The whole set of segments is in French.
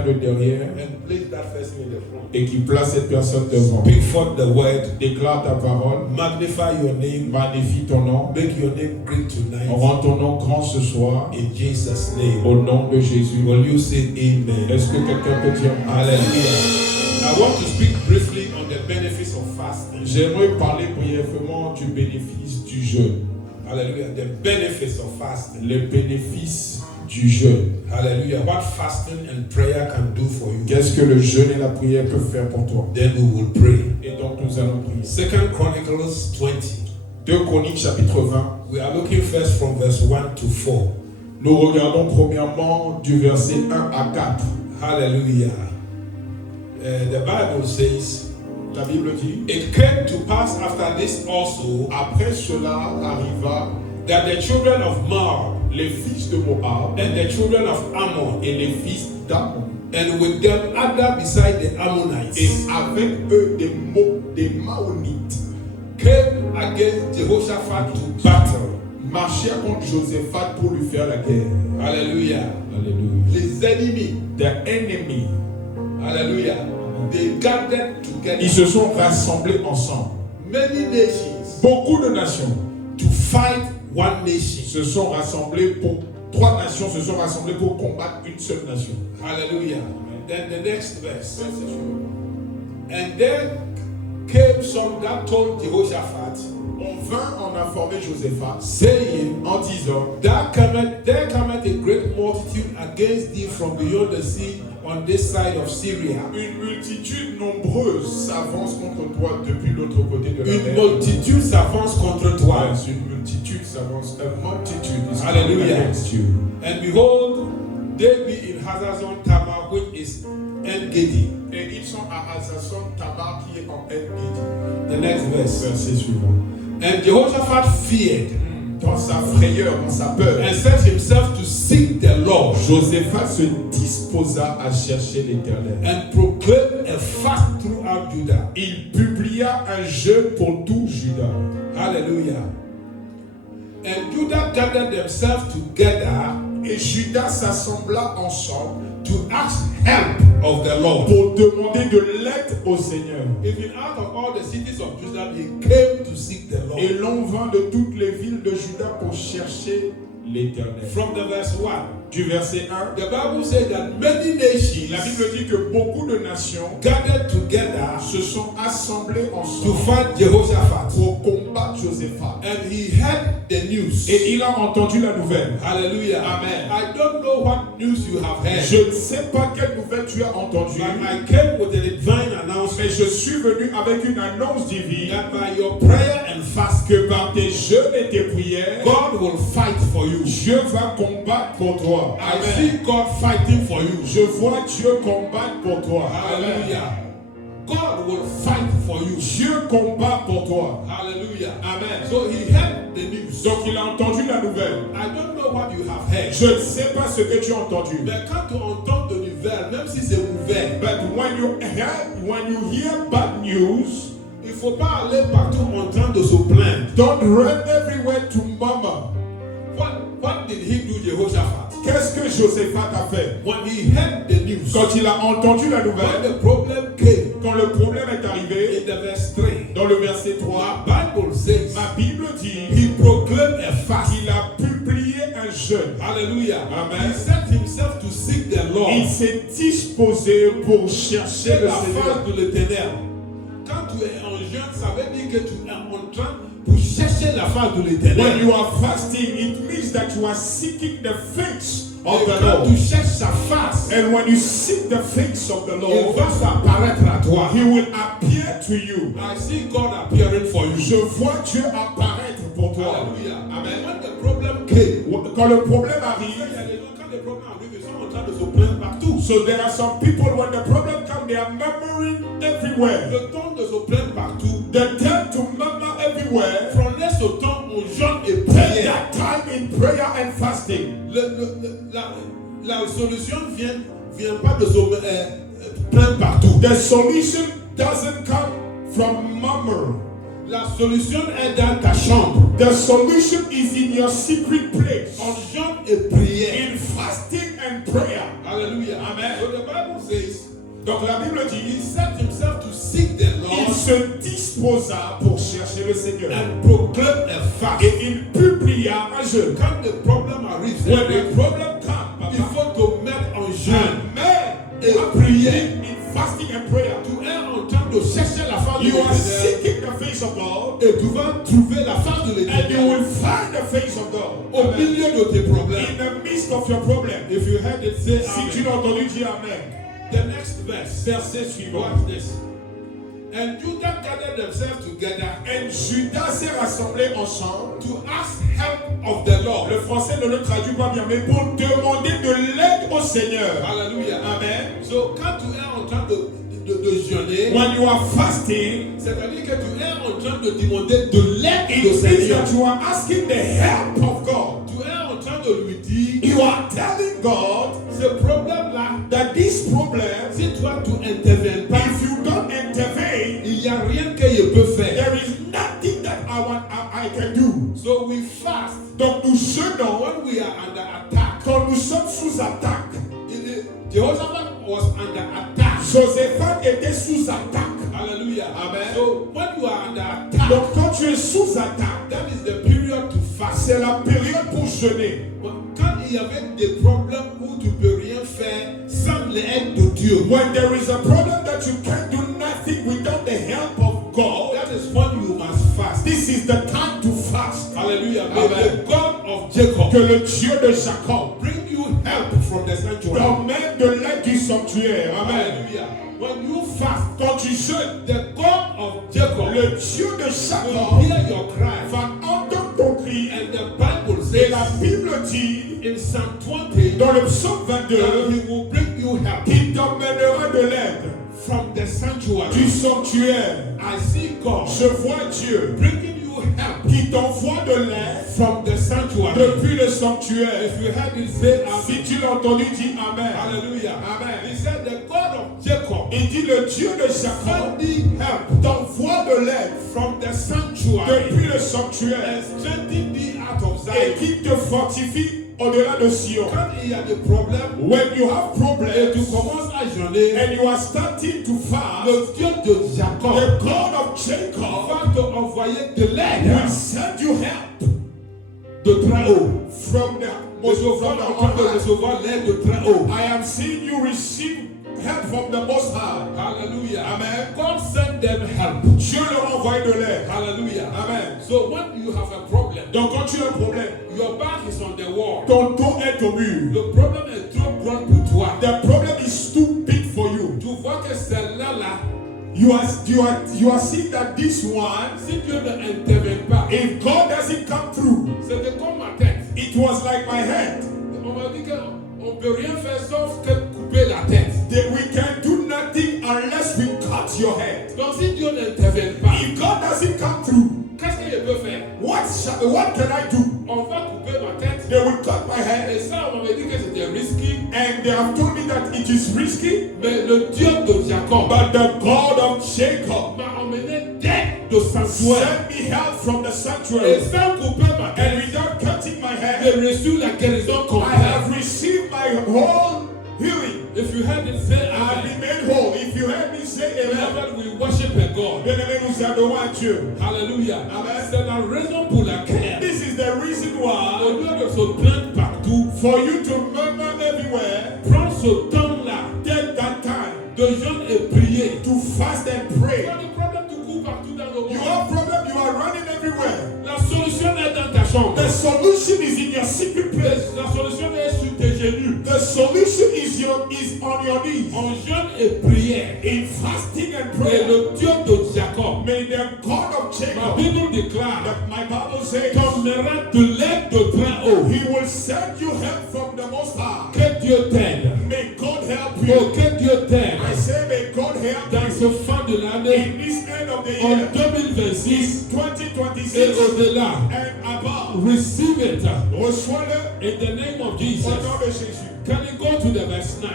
de derrière and place that person in the front. et qui place cette personne devant. Speak forth the word. Déclare ta parole, Magnify your name. magnifie ton nom, Make your name great tonight. rends ton nom grand ce soir, In Jesus' name. au nom de Jésus. Will you say amen? Est-ce que quelqu'un peut dire Hallelujah. I want to speak briefly on the benefits of fasting. J'aimerais parler brièvement du bénéfice du jeûne. Hallelujah. The benefits of fasting. Les bénéfices du jeûne. Hallelujah. What fasting and prayer can do for you. Qu'est-ce que le jeûne et la prière peuvent faire pour toi? Then we will pray. Et donc nous allons prier. 2 Chronicles 20. 2 Chroniques chapitre 20. We are looking first from verse 1 to 4. Nous regardons premièrement du verset 1 à 4. Hallelujah. The Bible says, La Bible dit, it came to pass after this also après cela arriva that the children of Moab les fils de Moab and the children of Ammon et les fils d'Ammon, and with them other beside the Ammonites et avec eux des Maonites, came against Jehoshaphat to battle. marchèrent contre Josaphat pour lui faire la guerre. Hallelujah. Alléluia. Les ennemis. Their enemy. Hallelujah. They gathered together. Ils se sont rassemblés ensemble. Many nations Beaucoup de nations to fight one nation. se sont rassemblées pour, 3 nations se sont rassemblées pour combattre une seule nation. Hallelujah. Then the next verse. And there came some that told Jehoshaphat, On vint en informer Josaphat, saying, en disant, there cometh a great multitude against thee from beyond the sea on this side of Syria. une multitude nombreuse s'avance contre toi depuis l'autre côté de la Une mer. multitude s'avance contre toi. Yes, une multitude s'avance. A multitude is Hallelujah. coming against you. And behold, they be in Hazazon Tamar, which is En-Gedi. Et ils sont à Hazazon Tamar qui est en En-Gedi. The next verse. Verset suivant. And Jehoshaphat feared Dans sa frayeur, dans sa peur, and set himself to seek the Lord Josaphat se disposa à chercher l'Éternel. and proclaim a fast throughout Judah. Il publia un jeûne pour tout Juda. Hallelujah. And Judah gathered themselves together Et Juda s'assembla ensemble to ask help of the Lord. pour demander de l'aide au Seigneur. Even out of all the cities of Judah, they came to seek the Lord. Et l'on vint de toutes les villes de Juda pour chercher l'Éternel. From the verse 1, Du verset 1, the Bible says that many nations la Bible dit que beaucoup de nations gathered together se sont assemblées to ensemble fight Jehoshaphat. pour combattre Josaphat. And he heard the news. Et il a entendu la nouvelle. Hallelujah. Amen. I don't know what news you have heard, Je ne sais pas quelle nouvelle tu as entendue, but I came with a divine mais announcement je suis venu avec une annonce divine that by your prayer and fast, que par tes jeûnes et tes prières, God will fight for you. Dieu va combattre pour toi. I Amen. see God fighting for you. Je vois Dieu combattre pour toi. Amen. Hallelujah. God will fight for you. Dieu combat pour toi. Hallelujah. Amen. So he heard the news. Donc il a entendu la nouvelle. I don't know what you have heard. Je ne sais pas ce que tu as entendu. Mais quand tu entends de nouvelles, même si c'est ouvert, But when you hear bad news, il ne faut pas aller partout en train de se plaindre. don't run everywhere to murmur. What did he do, Jehoshaphat? Qu'est-ce que Josaphat a fait? When he heard the news, Quand il a entendu la when nouvelle, the problem came, quand le problème est arrivé, in the verse 3, dans le verset 3, the Bible says, ma Bible dit he proclaimed a fast. qu'il a publié un jeûne. Hallelujah. Amen. He set himself to seek the Lord. Il s'est disposé pour chercher C'est le la Seigneur. face de l'Éternel. Quand tu es en jeûne, ça veut dire que tu es en train pour chercher la face de When l'Éternel. you are fasting, it means that you are seeking the face of Et the quand tu Lord. cherches sa face, And when you seek the face of the il Lord, va s'apparaître à toi. He will appear to you. I see God appearing for you. Je vois Dieu apparaître pour toi. Hallelujah. Amen. When the problem came, Quand le problème il y arrive, a des gens, quand les problèmes arrivent, ils sont en train de se plaindre partout. so there are some people when the problem comes, they are murmuring everywhere. Le temps de se plaindre partout, They tend to murmur everywhere. prenez ce temps en jeûne et Take prière. that time in prayer and fasting. La solution vient pas de se plaindre partout. The solution doesn't come from murmur. La solution est dans ta chambre. The solution is in your secret place. En jeûne et prière. In fasting and prayer. Hallelujah. Amen. So the Bible says, Donc la Bible dit, he set himself to seek the il Lord se disposa pour chercher le Seigneur. and proclaim a fast. Et il publia un jeûne. Quand le problème arrive, When the problem comes, il faut te mettre en jeûne Amen. et prier. In fasting and prayer. Tu es en train de chercher la face de You are l'Éternel seeking the face of God, et tu vas trouver la face de and you l'Éternel will find the face of God. au Amen. milieu de tes problèmes. In the midst of your problem. If you heard it, say Si tu amen. l'as entendu dire Amen. The next verse. Verset suivant. Watch this. And Judah gathered themselves together Et Judas s'est rassemblé ensemble. to ask help of the Lord. Le français ne le traduit pas bien, mais pour demander de l'aide au Seigneur. Hallelujah. Amen. So, quand tu es en train de jeûner, When you are fasting, c'est-à-dire que tu es en train de demander de l'aide it au means Seigneur. that you are asking the help of God. Tu es en train de lui dire, You are telling God ce problème-là, that this problem, si toi tu n'interviens pas, if you don't intervene, il n'y a rien que je peux faire. there is nothing that I can do. So we fast Donc nous jeûnons when we are under attack. quand nous sommes sous attaque. Jehoshaphat was under attack. Josaphat était sous attaque. Hallelujah. Amen. So when you are under attack, Donc quand tu es sous attaque, that is the period to fast. c'est la période pour jeûner. Quand il y avait des problèmes où tu peux rien faire sans l'aide de Dieu, When there is a problem that you can't do nothing without the help of God, that is when you must fast. this is the time to fast. Hallelujah. May Amen. the God of Jacob Que le Dieu de Jacob bring you help from the sanctuary. t'emmène de l'aide du sanctuaire. Amen. Hallelujah. When you fast, Quand tu jeûnes, the God of Jacob le Dieu de will Jacob hear your cry. va entendre ton cri. And the Bible Et la says Bible dit in Psalm 20 dans le psaume that 22 he will bring you help qu'il t'emmènera de l'aide from the sanctuary. du sanctuaire. I see God Je vois Dieu bringing you help qui t'envoie de l'aide from the sanctuary. depuis le sanctuaire. If you heard it, say Si amen. tu l'as entendu, dis Amen. Hallelujah. Amen. He said the God of Jacob Il dit le Dieu de Jacob send thee help t'envoie de l'aide from the sanctuary depuis le sanctuaire and strengthen thee out of et Zion. qui te fortifie au-delà de Sion. Quand il y a des problèmes When you have et problems tu commences à jeûner, and you are starting to fast, le Dieu de Jacob the God of Jacob va te envoyer de l'aide will send you help de très haut. from the Je vois en train de high. recevoir l'aide de très haut. I am seeing you receive help from the Most High. Hallelujah. Amen. God send them help. Dieu leur envoie de l'aide. Hallelujah. Amen. So when you have a problem, Donc quand tu as un problème, your back is on the wall. ton dos est au mur. Le problème est trop grand pour toi. The problem is too big for you. Tu vois que celle-là, là, You are seeing that this one, si Dieu n'intervient pas, if God doesn't come through, c'était comme ma tête. it was like my head. On m'a dit qu'on ne peut rien faire sauf que couper la tête. That we can do nothing unless we cut your head. Donc si Dieu n'intervient pas, If God doesn't come through, qu'est-ce que je peux faire? what can I do? On va couper ma tête. They will cut my head, Et ça, on m'avait dit que c'était risqué. and they have told me that it is risky. Mais le Dieu de Jacob But the God of Jacob m'a emmené d'aide de sanctuaire. sent me help from the Et sanctuary, sans couper ma and tête, without cutting my j'ai head, reçu la guérison I complète. have received my whole healing. If you heard it, say I've amen. been made whole. If you heard me say amen, Beloved, we worship a God. bien-aimés, nous adorons un Dieu. Hallelujah. Amen. C'est la raison pour laquelle, This is the reason au why, lieu de se plaindre partout, for you to murmur everywhere, prends ce temps-là take that time de jeûne et prier. to fast and Tu pray. as des problèmes, tu cours partout dans le You monde. have problem, you are running everywhere. La solution est dans ta chambre. The solution is in your secret place. La solution est sur tes genoux. The solution is on your knees. En jeûne et prière. In fasting and Et prayer. le Dieu de Jacob, May the God of ma Jacob, Bible déclare, that my Bible says, t'emmènera de l'aide de très haut. He will send you help from the Most High. Que Dieu t'aide. May God help Oh, you. que Dieu t'aide. I say, may God help Dans ce fin de you l'année, in this end of the en year, 2026 et 2026 au-delà. and above. Receive it Reçois-le in the name of au Jesus. nom de Jésus. Can you go to the verse 9?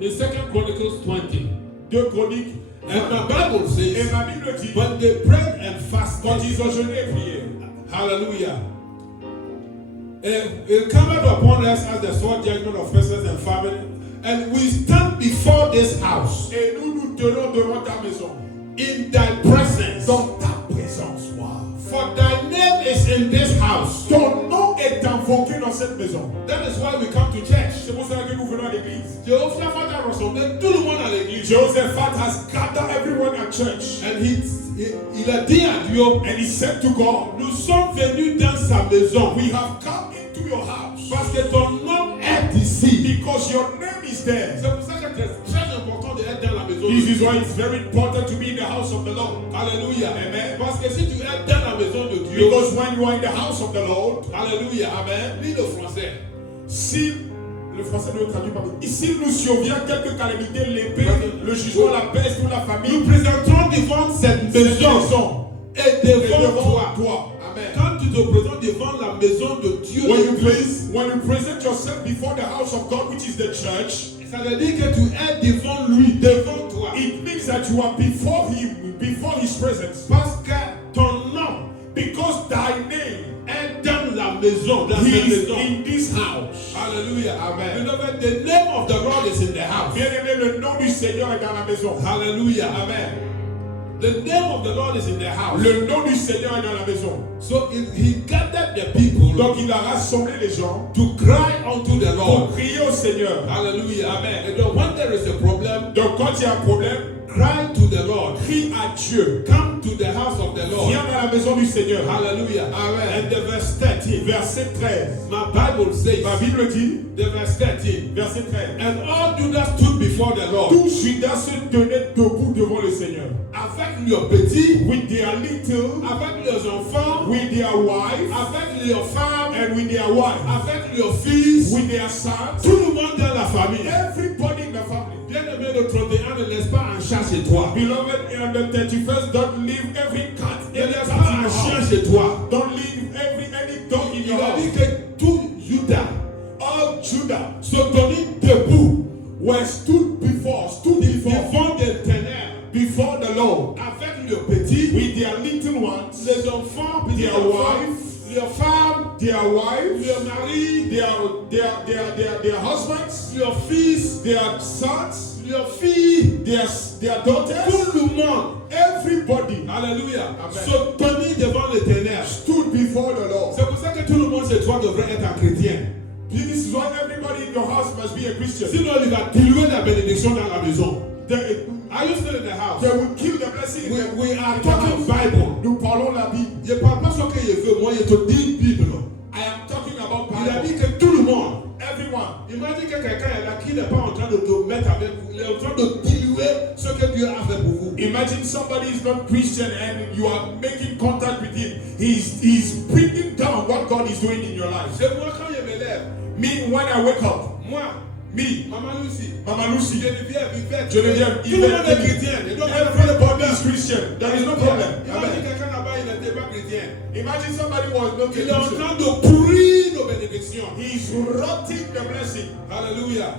In 2 Chronicles 20. 2 Chroniques. And my Bible Et says, ma Bible dit, when they prayed and quand fasted, ils ont jeûné et prié, hallelujah. It cometh upon us as the sword judgment of persons and famine And we stand before this house Et nous nous tenons devant ta maison. in thy presence. Dans ta présence, wow. For thy name is in this house. Ton nom est invoqué dans cette maison. That is why we come to church. C'est pour ça que nous venons à l'église. Jehoshaphat a rassemblé tout le monde à l'église. Jehoshaphat has gathered everyone at church. And il a dit à Dieu, And he said to God, nous sommes venus dans sa maison we have come into your house. parce que ton nom est ici. Because your name is there. C'est pour ça que c'est très important d'être dans la maison. This is why it's very important to be in the house of the Lord. Alléluia. Amen. Parce que si tu es dans la maison de Dieu, Because when you are in the house of the Lord, alléluia, Amen. lis le français. Si le français ne le traduit pas, ici nous survient quelque calamité, l'épée, le jugement, la peste ou la famine, Nous présenterons devant cette maison et devant toi. Amen. Quand tu te présentes devant la maison de Dieu, When you present yourself before the house of God, which is the church, ça veut dire que tu es devant lui, devant toi. it means that you are before him, before his presence. Parce que ton nom Because thy name est dans la maison, dans he cette is maison. in this house. Hallelujah. Amen. Beloved, the name of the Lord is in the house. Bien aimé, le nom du Seigneur est dans la maison. Hallelujah. Amen. The name of the Lord is in the house. Le nom du Seigneur est dans la maison. So he gathered the people Donc il a rassemblé les gens to cry unto the pour Lord. prier au Seigneur. Hallelujah. Amen. And then when there is a problem, Donc quand il y a un problème, cry to the Lord. crie à Dieu. Come to the house of the Lord. Viens dans la maison du Seigneur. Hallelujah. Amen. And the verse 13. Verset 13. My Bible says, Ma Bible dit, the verse 13. verset 13. And all Judah stood before the Lord. Tous Judas se tenaient debout devant le Seigneur. Avec leurs petits, With their little, avec leurs enfants, with their wife, avec leurs femmes, and with their wife, avec leurs fils, with their sons, tout le monde dans la famille. everybody in the family. Bien-aimé, le 31 ne laisse pas un chat chez toi. Beloved, on the 31st, don't leave every cat Ne in laisse the pas un house. chien chez toi. Don't leave any dog in Il your a dit house. que tout Judas All Judah se tenait debout were stood before devant l'Éternel the Lord avec leurs petits, with their little ones, les enfants, their wives, leurs femmes, their wives, leurs maris, their husbands, leurs fils, their sons, leurs filles, their daughters, tout le monde. everybody Alléluia. Amen. Se tenir devant l'Éternel. stood before the Lord. C'est pour ça que tout le monde chez toi devrait être un chrétien. This is why everybody in your house must be a Christian. Sinon, il va diluer la bénédiction dans la maison. They, Are you still in the house? they will kill the blessing in the We are in the talking house. Bible. Nous parlons la Bible. Je ne parle pas ce que je veux, moi je te dis Bible. I am talking about Il a dit Bible. que tout le monde. Everyone. Imagine que quelqu'un est là qui n'est pas en train de te mettre avec vous, il est en train de diluer ce que Dieu a fait pour vous. Imagine somebody is not Christian and you are making contact with him. He's bringing down what God is doing in your life. C'est moi quand je me lève. Me, when I wake up, Moi, me, Maman Lucie, Mama Lucy, Geneviève, Yvette, Geneviève, tout le monde est Yvette, chrétien. Et donc, everybody is Christian. There is no problem. Imagine Amen. quelqu'un là-bas, il n'était pas chrétien. Imagine somebody was not Il est en Christian. train de pourrir nos bénédictions. He's rotting the blessing. Alléluia.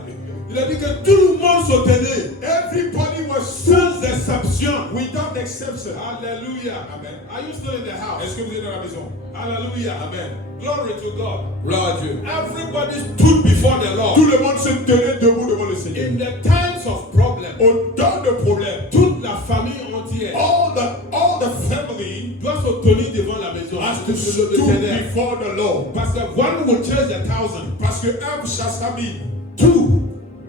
Il a dit que tout le monde se tenait, Everybody was sans exception. without exception. Alléluia. Amen. Are you still in the house? Est-ce que vous êtes dans la maison? Hallelujah. Amen. Glory to God. Gloire à Dieu. Everybody stood before the Lord. Tout le monde se tenait debout devant le Seigneur. In the times of problem, Au temps de problème, toute la famille entière all the family doit se tenir devant la maison. has to stood L'éternel. before the Lord. Parce que one will chase 1,000. Parce que un chassera 1000,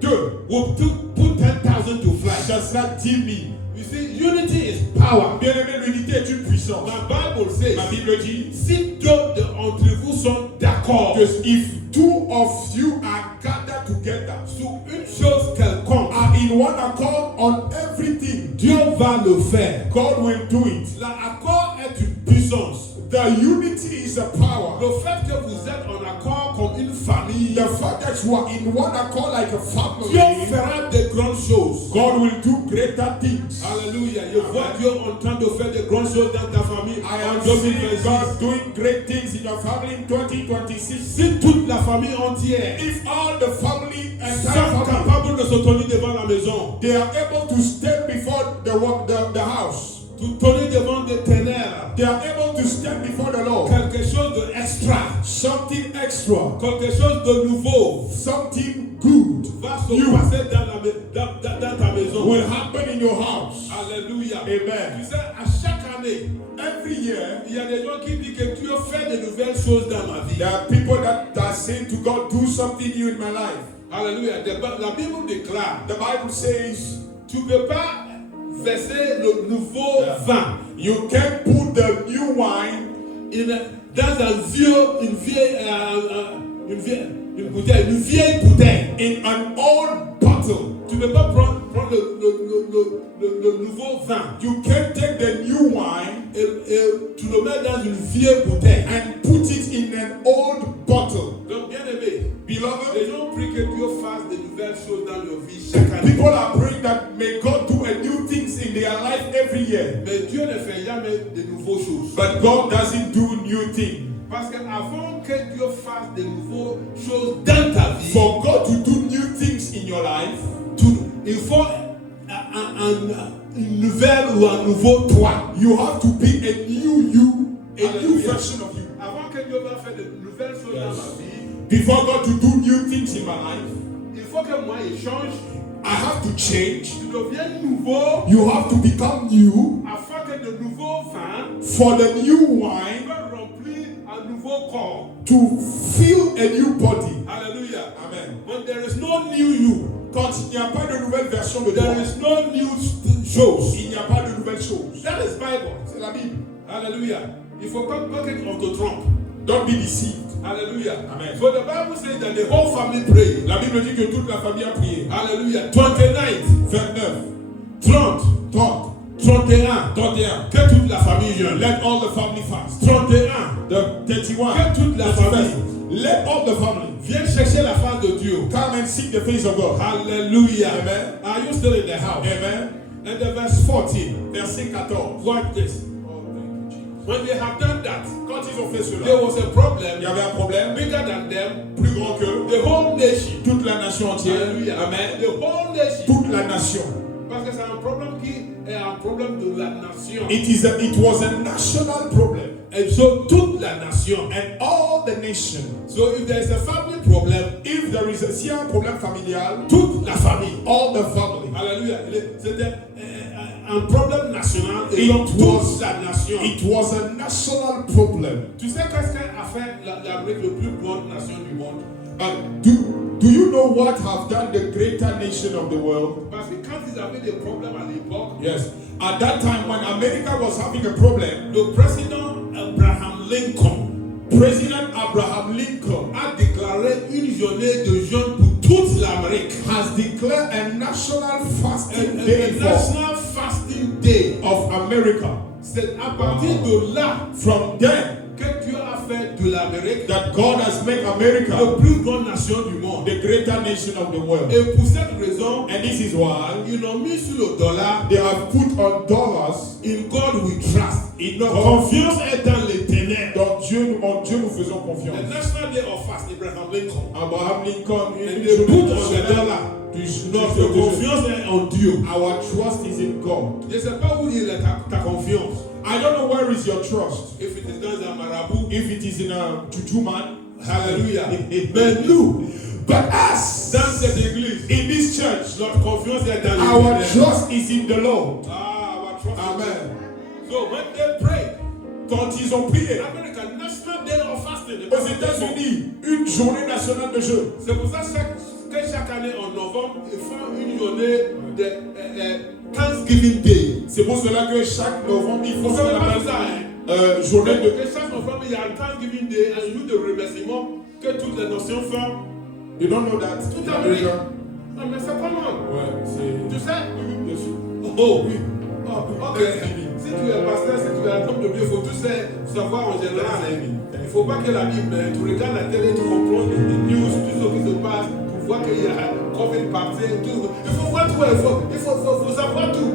Deux will put 10,000 to fly. chassera 10 000. You see, unity is power. Bien aimé, l'unité est une puissance. My Bible says, Ma Bible dit si deux d'entre vous sont d'accord que if two of you are gathered together, sur une chose quelconque, are in one accord on everything, Dieu va le faire. God will do it. L'accord est une puissance. The unity is a power. Le fait que vous êtes en accord comme une famille, The fact that you are in one accord like a family, Dieu fera de grandes choses. God will do greater things. Alléluia. Je vois Dieu en train de faire de grandes choses dans ta famille I en am seeing 2026. God doing great things in your family in 2026. Si toute la famille entière If all the family, sont entire family, capables de se tenir devant la maison, they are able to stand before the house. de tenir devant l'Éternel, They are able to stand before the Lord. quelque chose d'extra, Something extra, quelque chose de nouveau something good va se You. passer maison. will happen in your house. Alléluia. Amen. Tu sais, à chaque année, Every year, il y a des gens qui disent que Dieu fait de nouvelles choses dans ma vie. there are people that are saying to God, do something new in my life. Alléluia. La Bible déclare, The Bible says, tu ne peux pas verser le nouveau vin you can't put the new wine dans une vieille bouteille. in an old bottle. Tu ne peux pas prendre le nouveau vin You can't take the new wine et tu le mets dans une vieille bouteille. and put it in an old bottle. Donc, bien aimé, les Beloved, gens prient que Dieu fasse de nouvelles choses dans leur vie chaque année. people are praying that may God do a new things in their life every year. Mais Dieu ne fait jamais de nouvelles choses. But God doesn't do new things. Parce qu'avant que Dieu fasse de nouvelles choses dans ta vie, For God to do new things in your life, il faut une nouvelle ou un nouveau toi. you have to be a new you, a new Hallelujah. version of you. Avant que Dieu va faire de nouvelles choses dans ma vie, Before God to do new things in my life, il faut que moi je change. I have to change. Tu deviens nouveau You have to become new afin que le nouveau vin for the new wine peut remplir un nouveau corps. to fill a new body. Hallelujah. Amen. When there is no new you, Quand il n'y a pas de nouvelle version de toi, there is no new shows. il n'y a pas de nouvelles choses. That is Bible. C'est la Bible. Hallelujah. Il faut pas get of the trump. Don't be deceived. Hallelujah. Amen. So the Bible says that the whole family prayed. La Bible dit que toute la famille a prié. Hallelujah. 29, 29, 30, 30, 31. 31. Que toute la famille jeûne. Let all the family fast. 31. The 31. Que toute la 31. famille Let all the family vienne chercher la face de Dieu. come and seek the face of God. Hallelujah. Amen. Are you still in the house? Amen. And the verse 14. Verset 14. Watch this. When they have done that, Quand ils ont fait there cela, was a il y problem avait un problème bigger than them. plus grand que The whole nation. toute la nation entière. Hallelujah. Amen. The whole nation. Toute la nation. Parce que c'est un problème qui est un problème de la nation. It was a national problem. Et so toute la nation. And all the nation. So if there is a family problem, If there is s'il y a un problème familial, toute la famille. all the family. Alléluia. C'était un problème national et It donc was- toute la nation. It was a national problem. Tu sais qu'est-ce qu'a fait l'Amérique, la plus grande nation du monde? Do you know what have done the greater nation of the world? Parce que quand ils avaient des problèmes à l'époque, Yes. At that time when America was having a problem, le président Abraham Lincoln President Abraham Lincoln a déclaré une journée de jeûne pour toute l'Amérique. has declared a national fasting A day national fasting day. of America. C'est à partir de là From then, que Dieu a fait de l'Amérique that God has made America la plus grande nation du monde. the greater nation of the world. Et pour cette raison, And this is why ils ont mis sur le dollar they have put on dollars In God we trust. Notre confiance est dans l'éternel. dans Dieu, en Dieu nous faisons The confiance. national day of fast, Abraham Lincoln. Abraham Lincoln, And une they journée put on the nationale dollar. du- Notre confiance est en Dieu. Our trust is in God. Je ne sais pas où il est ta confiance. I don't know where is your trust. If it is dans un marabout, If it is in a juju man, hallelujah. Mais nous, but us, dans cette église, in this church, notre confiance est dans our l'éternel. trust is in the Lord. Our trust. Amen. So when they pray, Quand ils ont prié American National Day of Fasting. aux États-Unis, une journée nationale de jeûne. C'est pour ça que chaque année en novembre, ils font une journée de Thanksgiving Day. C'est pour cela que chaque novembre, il faut Vous ce qu'on savez pas appelle ça, hein? journée de. Que chaque novembre, il y a un Thanksgiving Day, un jour de remerciement que toutes les nations font. You don't know that? Tout in à America? fait. Non, mais c'est comment? Ouais, c'est. Tu sais? Bien sûr. Oh oui. Oh, ok. Thanksgiving. Si tu es pasteur, si tu es un homme de Dieu, il faut tout savoir en général. Hein. Il ne faut pas que la Bible, tu regardes la télé, tu comprends les news, tout ce qui se passe, pour voir qu'il y a COVID parti, tout. Il faut voir tout, il faut savoir tout.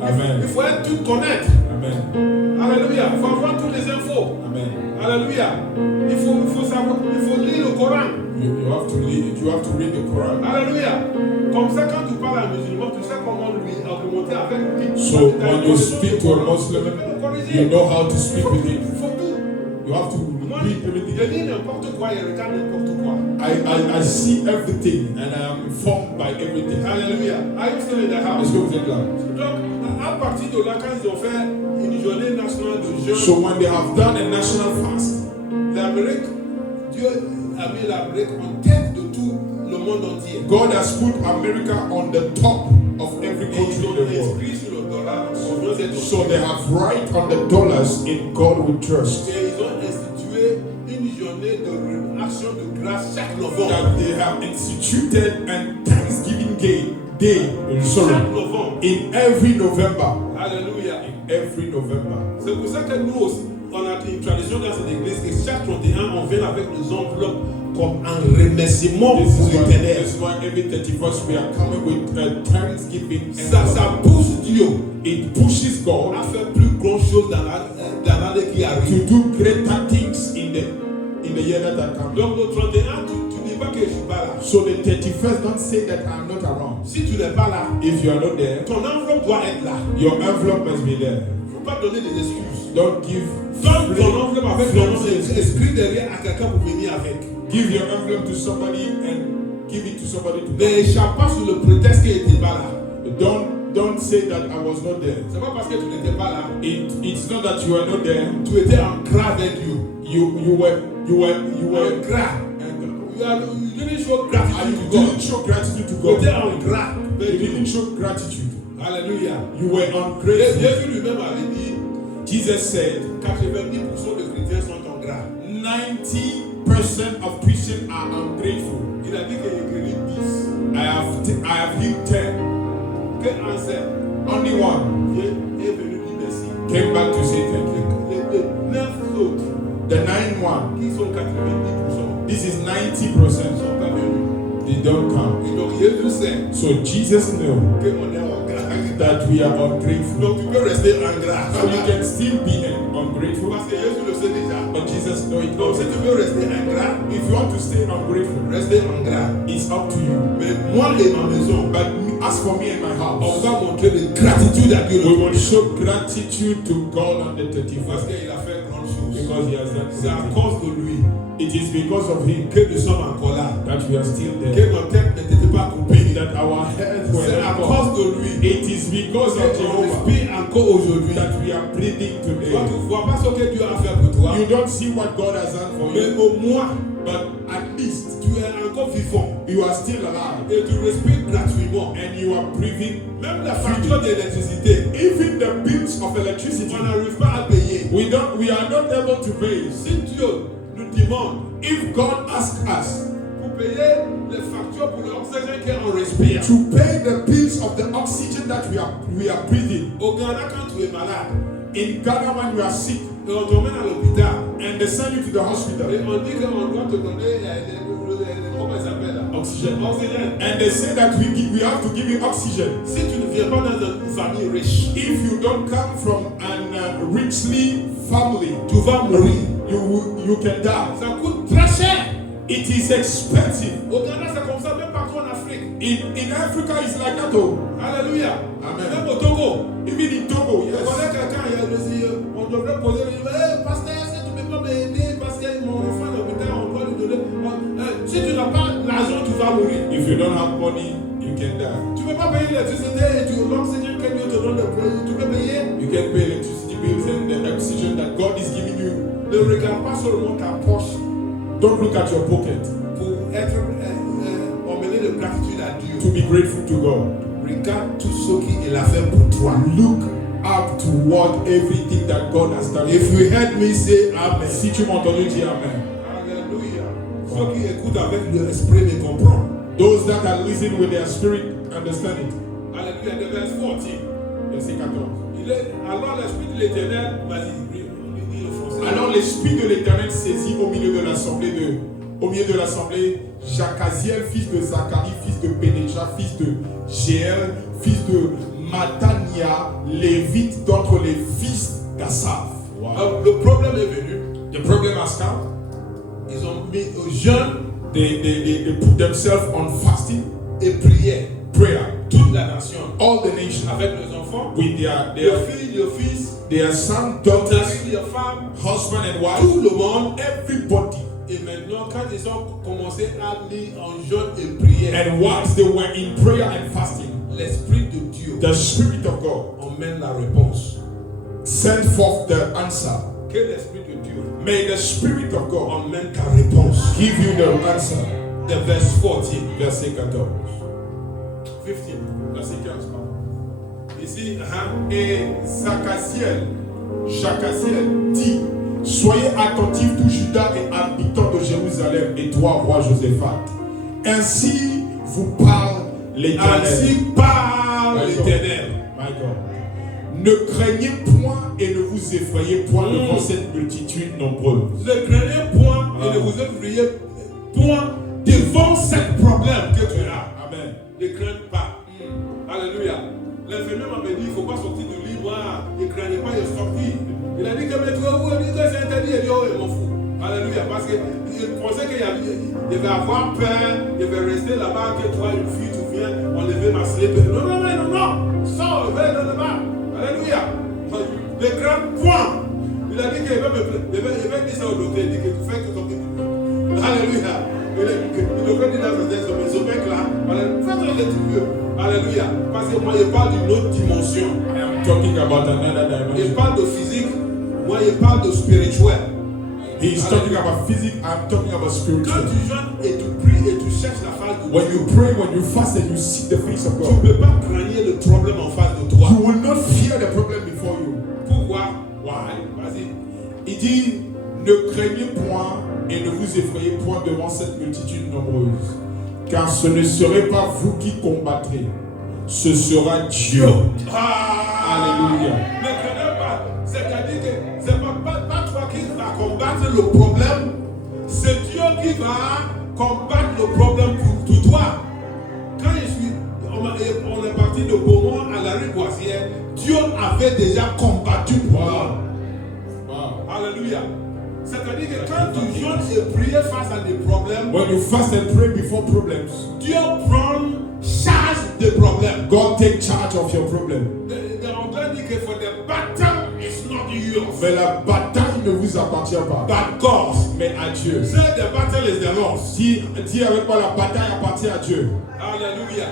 Amen. Il faut être tout connaître. Amen. Alléluia. Il faut avoir toutes les infos. Amen. Alléluia. Il faut savoir, il faut lire le Coran. You have to read the Quran. Alléluia. Comme ça, quand tu parles à un musulman, tu sais comment lui argumenter avec lui. So when you speak to a Muslim, you know how to speak with him. Il faut tout. You have to Moi, read everything. Je lis n'importe quoi et regarde n'importe quoi. I see everything and I am informed by everything. Alléluia. Are you still in the house? Est-ce que vous êtes là? Donc, à partir de là, quand ils ont fait une journée nationale de jeûne, So when they have done a national fast, l'Amérique, Dieu a mis l'Amérique en tête de tout le monde entier. God has put America on the top of every Et country ils in ont the world. inscrit sur le dollar, sur cette So they have right on the dollars in God we trust. Et ils ont institué une journée de action de grâce chaque novembre. That they have instituted a Thanksgiving day Chaque novembre. in every November. Alléluia. In every November. C'est pour ça que nous aussi, on a une tradition dans cette église que chaque 31, on vient avec nos enveloppes comme un remerciement pour l'éternel. This is why every 31st we are coming with a Thanksgiving. Ça pousse Dieu It pushes God à faire plus grand chose dans l'année qui arrive. to do greater things in the year that are coming. Donc le 31, tu dis pas que je suis pas là. So the 31st, don't say that I'm not around. Si tu n'es pas là, If you are not there, ton enveloppe doit être là. your envelope must be there. Il ne faut pas donner des excuses. Don't give Donne ton enveloppe avec ton nom inscrit derrière à quelqu'un pour venir avec. Give your envelope to somebody and give it to somebody to N'échappe pas sur le prétexte qu'il n'était pas là. Don't say that I was not there. C'est pas parce que tu n'étais pas là. It's not that you were not there. Tu étais en gras avec Dieu. You were En gras. You didn't show gratitude to you God. didn't show gratitude to Tu God. étais en gras. You didn't show gratitude. Alléluia. You were ungrateful. Jésus lui-même avait dit, Jesus said 90% des chrétiens sont en gras. 90% of Christians are ungrateful. Il a dit qu'il a guéri 10. I have healed 10. Qu'un seul Only one est venu dire merci. came back to say thank you. Les 9 autres, The 9-1, qui sont 90%, this is 90%. ne sont pas venus. They don't come. Et donc Jésus sait So Jesus knew qu'on est en gras. that we are ungrateful. Donc tu peux rester en gras. So you can still be ungrateful, Parce que Jésus le sait déjà. but Jesus knows it Donc si also. tu veux rester en gras, If you want to stay ungrateful, restez en gras. it's up to you. Mais moi et ma maison, But as for me and my on house, va montrer de gratitude à Dieu. we will show gratitude to God on the Parce 31st qu'il a fait grande chose. because He has done C'est à something. cause de lui It is because of Him que nous sommes encore là. that we are still Que there. nos têtes n'étaient pas coupées. That our heads were C'est à not cause cut. de lui It is because of qu'on Jehovah respire encore aujourd'hui. that we are breathing Toi, today. tu ne vois pas ce que Dieu a fait pour toi. You don't see what God has done for Mais you, au moins, but at least tu es encore vivant. you are still alive Et tu respires gratuitement. and you are breathing. Même la facture d'électricité, Even the bills of electricity, on n'arrive pas à payer. we are not able to pay. Si Dieu nous demande If God asks us pour payer les factures pour l'oxygène qu'on respire, to pay the bills of the oxygen that we are breathing, au Ghana, quand tu es malade, in Ghana when you are sick et on t'emmène à l'hôpital, and they send you to the et hospital, on dit qu'on doit te donner, comment ça s'appelle là? oxygen, Oxygène. and they say that we have to give you oxygen. Si tu ne viens pas dans une famille riche, If you don't come from an richly family, tu vas mourir. you can die. Ça coûte très cher. It is expensive. Au Ghana, c'est comme ça, même partout en Afrique. In Africa, it's like that. Oh, Alléluia. Amen. Même au Togo. even in Togo, Je connais yes. quelqu'un, on devrait poser le pasteur, est-ce que tu ne peux pas m'aider parce que mon enfant est à l'hôpital, on doit lui donner. Si tu n'as pas l'argent, tu vas mourir. If you don't have money, you can die. Tu ne peux pas payer l'électricité et l'oxygène que Dieu te donne de prix. Tu peux payer. You can pay electricity bills and the oxygen that God is giving you. Ne regarde pas seulement ta poche Don't look at your pocket pour être emmené de gratitude à Dieu. to be grateful to God. Regarde tout ce qu'il a fait pour toi. Look up toward everything that God has done. If you heard me say Amen. Si tu m'as entendu dire Amen. Alléluia. Ceux qui écoutent avec l'esprit me comprennent. Those that are listening with their spirit understand it. Alléluia. The verse 14. Verset 14. Alors l'esprit de l'Éternel, vas-y, on dit en français. Alors l'esprit de l'Éternel saisit au milieu de l'assemblée Jacaziel, fils de Zacharie, fils de Bénéja, fils de Jéel, fils de Matania, lévite d'entre les fils d'Asaph. Wow. Le problème est venu. The problem has come. Ils ont mis au jeûne They put themselves on fasting, et prière. prayer. Toute la nation. all the nations, avec les enfants, with les filles, les fils, their sons, les daughters, maris, les femmes, husband and wife, tout le monde. everybody. Et maintenant, quand ils ont commencé à aller en jeûne et prière, And once they were in prayer and fasting, l'Esprit de Dieu the Spirit of God emmène la réponse. sent forth the answer. Que l'Esprit de Dieu May the Spirit of God emmène ta réponse. give you the answer. The verse 14. Verset 14. 15. Verset 15, pardon. Ici, Et Jacaziel dit, soyez attentifs tout Juda et habitants de Jérusalem et toi, roi Josaphat. Ainsi vous parle l'Éternel. ainsi parle l'Éternel. My God. Ne craignez point et ne vous effrayez point devant cette multitude nombreuse. Ne craignez point et ne vous effrayez point devant ce problème que tu as. Amen. Ne crains pas. Alléluia. L'infirmière m'avait dit, il ne faut pas sortir du lit. Moi, ne craignez pas, il est sorti. Il a dit que mais tu vois où il dit que c'est interdit. Il dit, oh, il m'en fout. Alléluia. Parce qu'il pensait qu'il devait avoir peur, il devait rester là-bas, que toi, une fille, tu viens enlever ma slip. Non, non, non, non, non. Sors, va là-bas. Alléluia. Ne crains point. Il a dit qu'il va dire ça au docteur. Il dit que tu fais que ton. Alléluia. Il devrait dire dans ce mec là. Fais ce que tu veux. Alléluia. Parce que moi, je parle d'une autre dimension. I am talking about another Il dimension. parle de physique. Moi, je parle de spirituel. He is talking about physics. I'm talking about Quand spiritual. tu jeûnes et tu pries et tu cherches la face de When Dieu, you pray, when you fast, and you seek the face of tu God, ne peux pas craigner le problème en face de toi. you will not fear the problem before you. Pourquoi? Why? Vas-y. Il dit, ne craignez point et ne vous effrayez point devant cette multitude nombreuse, car ce ne serait pas vous qui combattrez, ce sera Dieu. Alléluia. Ne craignez pas. C'est-à-dire que ce n'est pas toi qui va combattre le problème, c'est Dieu qui va combattre le problème pour toi. Quand on est parti de Beaumont à la rue Boissière, Dieu avait déjà combattu pour moi. Alléluia. C'est-à-dire que quand tu jeûnes et pries face à des problèmes, When you fast and pray before problems, Dieu prend charge des problèmes. God take charge of your problem. On doit dire que for the battle is not yours, Mais la bataille ne vous appartient pas, but God's. mais à Dieu. Say the battle is the Lord's. Dis avec moi, la bataille appartient à Dieu. Alléluia.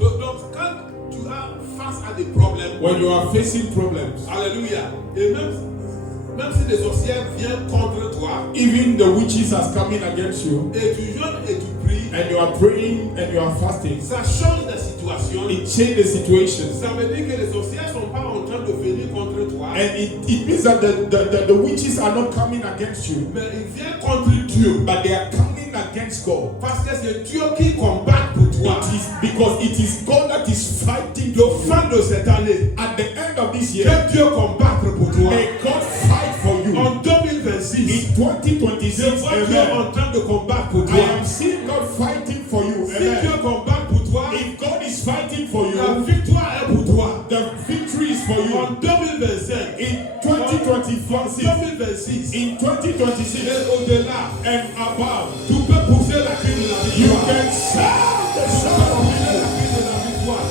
Donc quand tu as face à des problèmes, When you are facing problems, alléluia, et même si des sorcières viennent contre toi, even the witches are coming against you, et tu jeûnes et tu pries, and you are praying and you are fasting, ça change la situation. it changes the situation. Ça veut dire que les sorcières ne sont pas en train de venir contre toi, And it means that the witches are not coming against you, mais ils viennent contre Dieu. but they are coming against God. Parce que c'est Dieu qui combat pour toi. It is because it is God that is fighting Le for you. fin de cette année, At the end of this year, que Dieu combattre pour toi. may God fight for you. En 2026, In 2026, je vois Dieu amen, en train de combattre pour toi. I am seeing God fighting for you. Si Dieu Amen. combat pour toi, If God is fighting for la you, victoire est pour toi. the victory is for you. En 2025, In 2026, 2026, in 2026, et au-delà, and above, tu peux pousser la clé de la you victoire. can shout the sound of victory.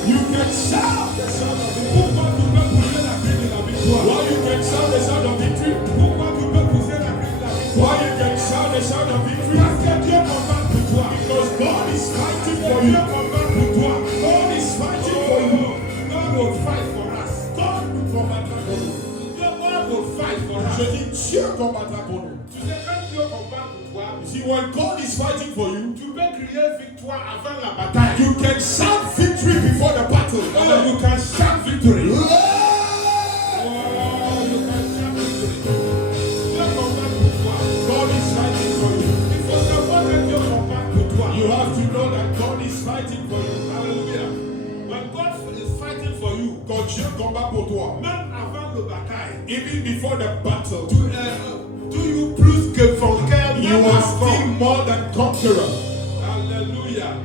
You can shout the sound of victory. Pourquoi tu peux pousser la clé de la victoire? Why you can shout the sound of victory? Pourquoi tu peux pousser la clé de la victoire? Why you can shout the sound of victory? Parce que Dieu combat pour toi. Because God is fighting for Dieu you. combat pour toi. God is fighting for you. God will fight for us. God will combattra pour nous. God will fight for us. Je dis Dieu combattra pour nous. Tu sais, quand Dieu combat pour toi, See, when God is fighting for you, tu peux crier victoire avant la bataille. you can shout victory before the battle. Oh, you can shout victory. Yeah. Oh, you can shout victory. Dieu combat pour toi. God is fighting for you. Il faut savoir que Dieu combat pour toi. You have to know that God is fighting for you. Hallelujah. When God is fighting for you, Quand Dieu combat pour toi, même avant le bataille, even before the battle, tu es plus que vainqueur. you même are avant. still more than conqueror. Alléluia.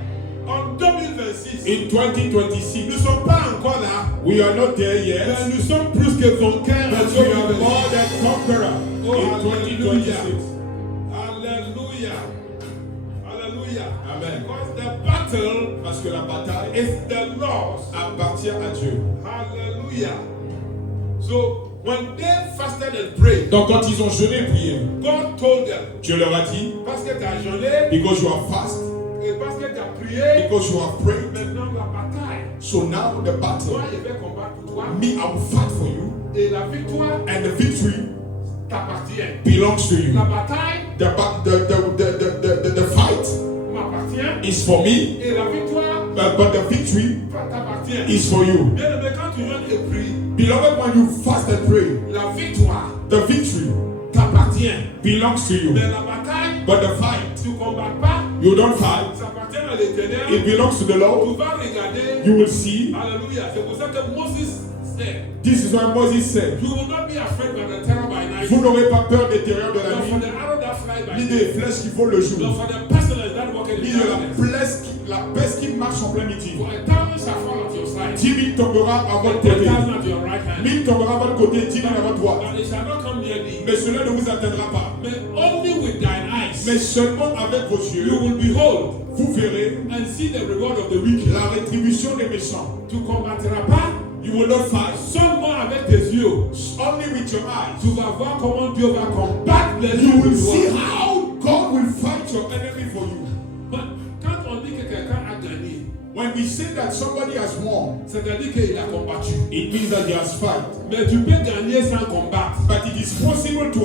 En 2026, In nous 2026, ne sommes pas encore là, we are not there yet, mais nous sommes plus que vainqueurs. but we are more than conqueror. Oh, In 2026. Hallelujah. Hallelujah. Amen. Because the battle battle Parce que la bataille is the Lord's. appartient à Dieu. Hallelujah. So when they fasted and prayed, Donc quand ils ont jeûné et prié, God told them, Dieu leur a dit, parce que tu as jeûné because you are fast, et parce que tu as prié, because you have prayed, maintenant la bataille, so now the battle, toi je vais combattre pour toi me, I will fight for you, et la victoire and the victory t'appartient. belongs to you. La bataille The fight m'appartient is for me, et la victoire but the victory t'appartient. is for you. Bien aimé, quand tu jeûnes et pries, Beloved, when you fast and pray, la victoire the victory t'appartient. belongs to you. Mais la bataille, But the fight, tu ne combats pas, you don't fight, ça appartient à l'Éternel. it belongs to the Lord. Tu vas regarder. You will see. Alléluia. C'est pour ça que Moses said, This is what Moses said. you will not be afraid by the terror by night, Vous n'aurez pas peur des terreurs de la nor for nuit, the arrow that fly by ni day, des flèches qui volent le jour, nor for the pestilence that walketh ni in de darkness. la peste qui marche en plein midi. For 1,000 shall fall at your side, 10 000 tombera à votre and côté, 10,000 at your right hand, 1000 tombera à votre côté, 10 000 à votre droite. but it shall not come near thee. Mais cela ne vous atteindra pas. But only with thine eyes Mais seulement avec vos you yeux, will behold vous verrez and see the reward of the wicked. la rétribution des méchants. Tu combattras pas You will not fight seulement avec tes yeux. only with your eyes. Tu vas voir comment Dieu va combattre les You yeux will de see toi. how God will fight your enemy for you. Mais quand on dit que quelqu'un a gagné, When we say that somebody has won, c'est-à-dire qu'il a combattu. it means that he has fight. Mais tu peux gagner sans combattre. But it is possible to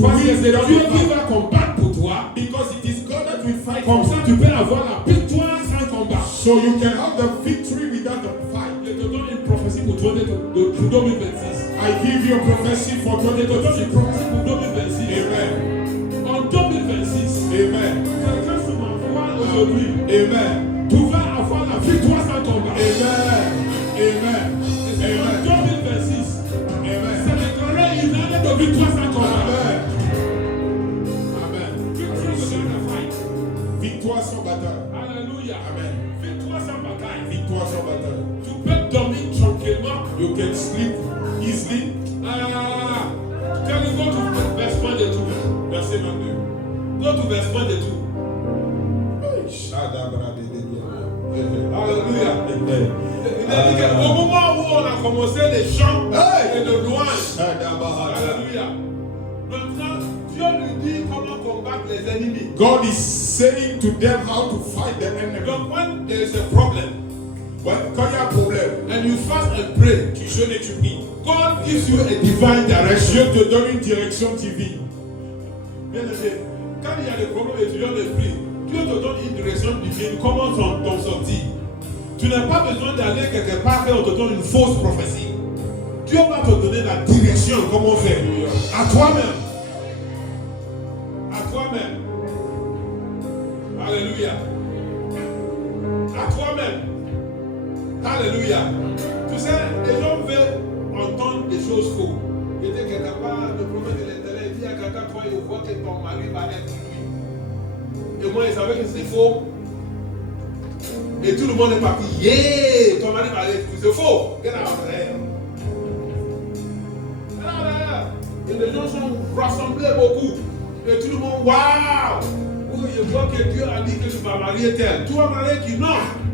Parce que win c'est without Dieu a qui fight. va combattre pour toi. Because it is God that will fight Comme for ça, you. tu peux avoir la victoire sans combat. So you can have the victory without the fight. Je te donne une prophétie pour 2026. I give you a prophecy for Je te donne 2026. une prophétie pour 2026. Amen. En 2026, Amen. quelqu'un sur ma voix aujourd'hui, Amen. tu vas avoir la victoire sans combat. Amen. Amen. Et c'est en Amen. 2026, Amen. c'est déclaré une année de victoire sans combat. Amen. Amen. Victory without a fight. Victoire sans bataille. Alléluia. Amen. Victoire sans bataille. Victoire sans bataille. Tu peux dormir tranquillement. You can sleep easily. Can you go to verse 22? Verset 22. Go to verse 22. Alléluia. Il a dit qu'au moment où on a commencé les chants et le louange, alléluia. Maintenant, Dieu lui dit comment combattre les ennemis. God is saying to them how to fight the enemy. Donc, when there is a problem Quand il y a un problème, and you fast and pray, tu jeûnes et tu pries. God gives you a divine direction. Dieu te donne une direction divine. Bien aimé, quand il y a des problèmes et tu jeûnes et pries, Dieu te donne une direction divine. Comment t'en sortir? Tu n'as pas besoin d'aller quelque part et on te donne une fausse prophétie. Dieu va te donner la direction, comment faire. À toi-même. À toi-même. Alléluia. À toi-même. Alléluia. Tu sais, les gens veulent entendre des choses fausses. J'étais quelque part, le prophète de l'Éternel dit à quelqu'un, toi, il voit que ton mari va être lui. Et moi, il savait que c'est faux. Et tout le monde est parti. Yeah! Ton mari va être lui. C'est faux. Get out of there. Et les gens sont rassemblés beaucoup. Et tout le monde, waouh! Oui, je vois que Dieu a dit que tu vas marier tel. Tu vas marier qui? Non!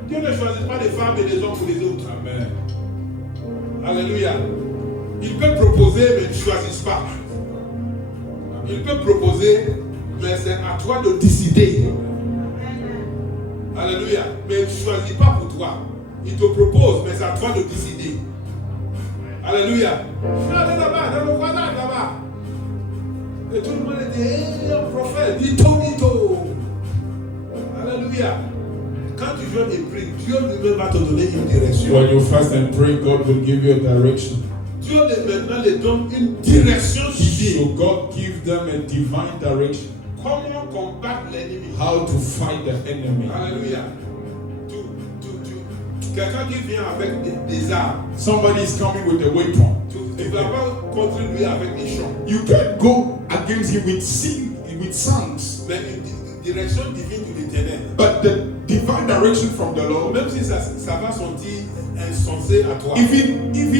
Dieu ne choisit pas des femmes et des hommes pour les autres. Amen. Alléluia. Il peut proposer, mais il ne choisit pas. Il peut proposer, mais c'est à toi de décider. Alléluia. Mais il ne choisit pas pour toi. Il te propose, mais c'est à toi de décider. Alléluia. Regardez là-bas, dans le voisin là-bas. Et tout le monde dit, hé, un prophète, dit-o. Alléluia. Quand tu jeûnes et pries, Dieu lui-même va te donner une direction. When you fast and pray, God will give you a direction. Dieu maintenant les donne une direction So divine. God give them a divine direction. Comment combattre l'ennemi? How to fight the enemy. Alléluia. Quelqu'un qui vient avec des armes. Somebody is coming with a weapon. Tu ne vas pas contre lui avec des chants. You can't go against him with songs. Mais une direction divine de l'Éternel. But the divine direction from the Lord, Même si ça va sentir insensé à toi. even if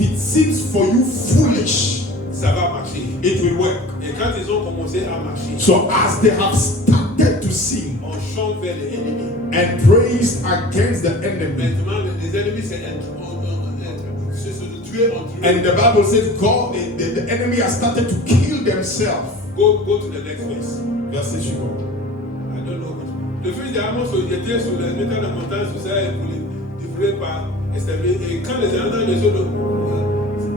it seems for you foolish, Ça va marcher. it will work. Et quand ils ont commencé à marcher, So as they have started started to sing On chante vers les ennemis. and praised against the enemy. Maintenant, les ennemis, c'est se tuer entre eux. And the Bible says God, the enemy has started to kill themselves. Go to the next verse. Verset suivant. I don't know. Le fils d'Amos était sur les métal de montagne, sur ça, il voulait pas établir. Et quand les Allemands, les autres,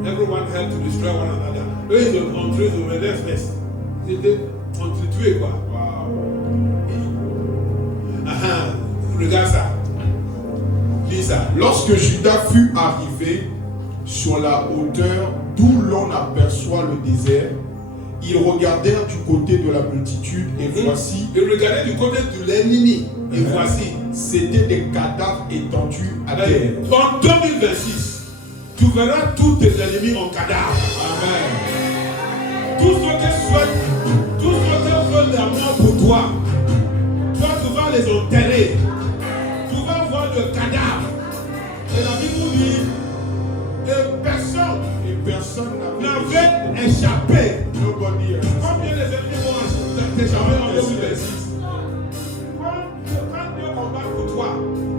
everyone had to destroy one another. Eux, ils ont entré sur le next verse. C'était entretués, quoi. Wow. Regarde ça. Lis ça. Lorsque Judas fut arrivé sur la hauteur d'où l'on aperçoit le désert, ils regardèrent du côté de la multitude et voici, Ils regardaient du côté de l'ennemi. Et voici. c'était des cadavres étendus à terre. En 2026, tu verras tous tes ennemis en cadavre. Amen. Tous ceux qui veulent la mort pour toi, tu vas les enterrer. Tu vas voir le cadavre. Et la Bible dit, et personne n'avait échappé. Nobody else. Combien les ennemis vont échapper en 2026? Quand Dieu combat pour toi,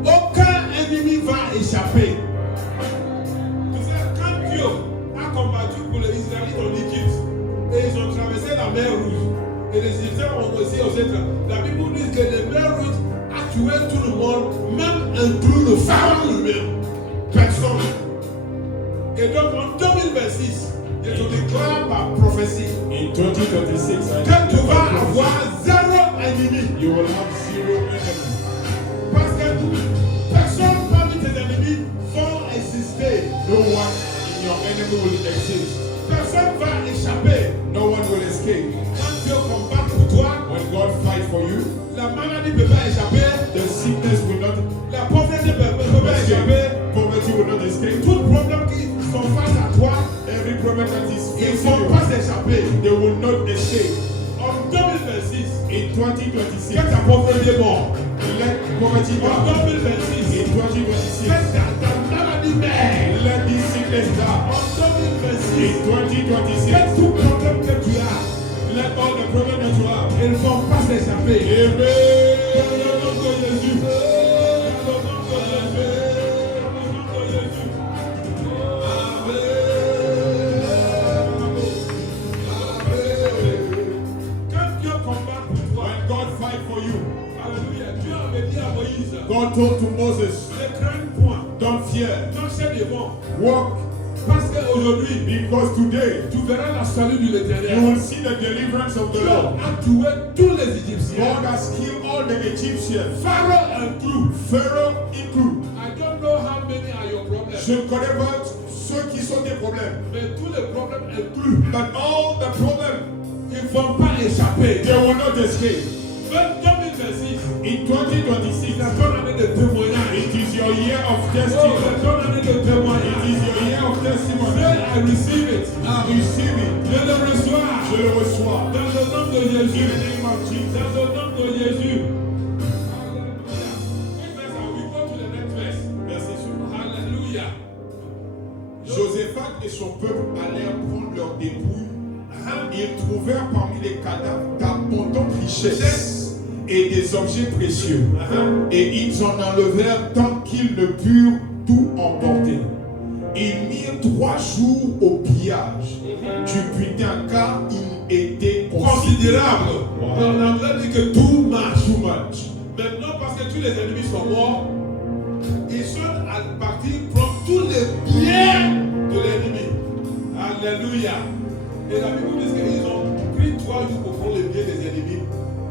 aucun ennemi va échapper. Tu sais, quand Dieu a combattu pour les Israélites en Égypte, et ils ont traversé la mer Rouge, et les Égyptiens ont aussi la Bible dit que la mer Rouge a tué tout le monde, même inclus le pharaon lui-même. Personne. Et donc en 2026, je te déclare par prophétie In 2026, que tu vas avoir zéro ennemi. you will have zero enemy. Parce que personne parmi tes ennemis vont exister. No one in your enemy will exist. Personne va échapper. No one will escape. Quand Dieu combat pour toi, When God fights for you, la maladie ne peut pas échapper. the sickness will not La pauvreté ne peut pas échapper. escape. Poverty will not escape. Tout problème qui sont face à toi, Every problem that is ils ne facing vont you, pas s'échapper. they will not escape. En 2026, In 2026, que ta pauvreté mort. let poverty En die. 2026, In 2026, que ta maladie meurt. let this sickness die. En 2026, In 2026, que tout problème que tu as, let all the problems that you have, ils ne vont pas s'échapper. amen. Dans le nom de Jésus. Dans le nom de Jésus. Dans le nom de Jésus. Quand Dieu combat pour toi, When God fight for you, alléluia, Dieu avait dit à Moïse, God told to Moses, ne crains point, don't fear, marchez devant, walk, parce qu'aujourd'hui, because today tu verras la salut de you l'Éternel. will see the deliverance of the Dieu Lord. a tué tous les Égyptiens, God has killed all the Egyptians, Pharaon inclus. Pharaoh included. I don't know how many are your problems, Je ne connais pas ceux qui sont des problèmes, mais tous les problèmes inclus, but all the problems, ils ne vont pas échapper. they will not escape. Même 2026, In 2026, c'est ton année de témoignage. it is your year of Oh, testimony. c'est ton année de It témoignage. is your year of testimony. Say, I receive it. I receive it. Je le reçois. Je le reçois. Dans le nom de In Jésus. the name of Jesus. Dans le nom de Jésus. Alléluia. Next verse, we go to the next verse. Verset suivant. Alléluia. Josaphat et son peuple allèrent prendre leur dépouille. Ils trouvèrent parmi les cadavres d'abondantes richesses et des objets précieux. Et ils en enlevèrent tant qu'ils ne purent tout emporter. Ils mirent 3 jours au pillage du butin car il était Considérable. Wow. En anglais, dit que tout marche. Too much. Maintenant, parce que tous les ennemis sont morts, ils sont à partir prendre tous les biens de l'ennemi. Alléluia. Et la Bible dit qu'ils ont pris 3 jours pour prendre les biens des ennemis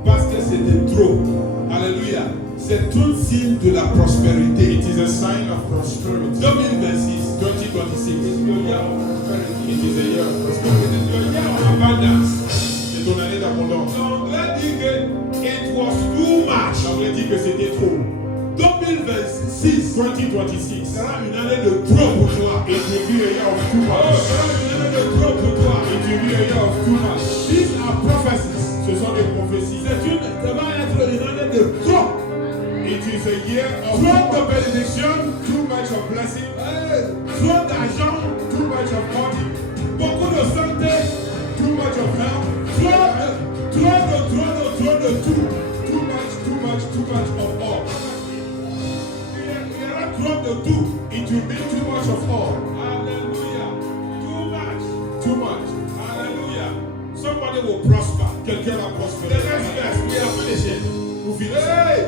parce que c'était trop. Alléluia. C'est un signe de la prospérité. It is a sign of prosperity. 2026. 2026. It's your year of prosperity. It is a year of prosperity. It is your year of abundance. C'est ton année d'abondance. L'anglais dit que it was too much. L'anglais dit que c'était trop. 2026 2026. sera une année de trop pour toi. It will be a year of too Oh, much. sera une année de trop pour toi. It will be a year of too much. These are prophecies. Ce sont des prophéties. Ça va être une année de trop. It is a year of Trop de bénédiction, too much of blessing, trop d'argent, too much of money, beaucoup de santé, too much of health, trop de tout. too much of all. Il y aura trop de tout. It will be too much of all. Alléluia. Too much. Too much. Alléluia. Somebody will prosper. Quelqu'un va The prospérer. next verse, we are finishing. Nous finissons. Hey!